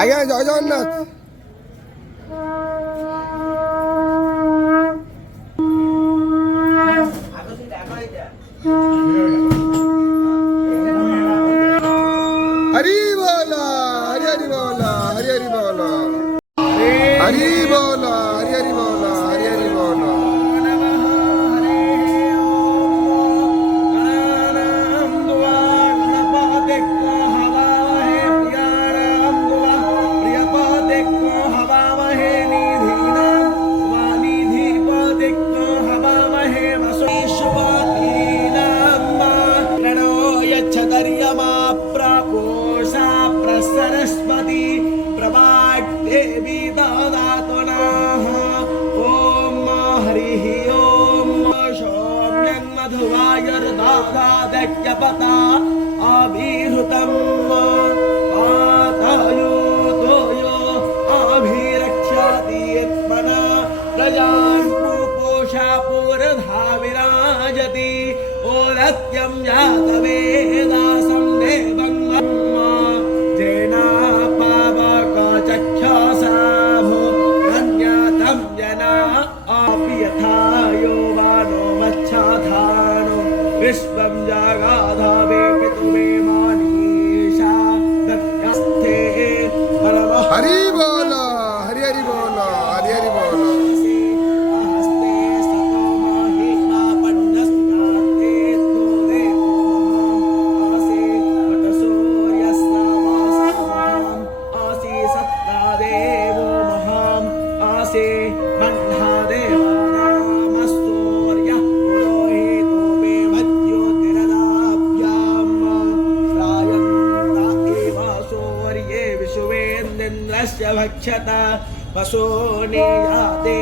আগে জয় জগন্নাথ। हरी बोला हरी हरी बोला हरी हरी बोला हरी बोला हरी हरी बोला हरी हरी बोला। सरस्वती प्रभात देवी दादातु नः। ओम हरिः ओम सौम्यं मधुवायुर्दादादज्ञपता अभिहृतं पातयुतोयो अभिरक्षति यत्मना प्रजान् पुपोषा पुरधा विराजति ओरत्यं जातवेदासं देवं विश्वं जगाधावे पितुमे मानीषा दत्यास्ते हरि बोला हरि हरि बोला हरि हरि बोला। हस्ते सतो महिमा पण्डस्याते तोरे आसे पटसूर्यस्नावासाम् आसे सत्तादेवो महाम् आसे मह्नादेवानामस्तूर्यः पुरोहितो मे मध्योतिरदाभ्याम् श्रायन्ता एव सूर्ये विश्वेन्द्रस्य भक्षता वसूनि याते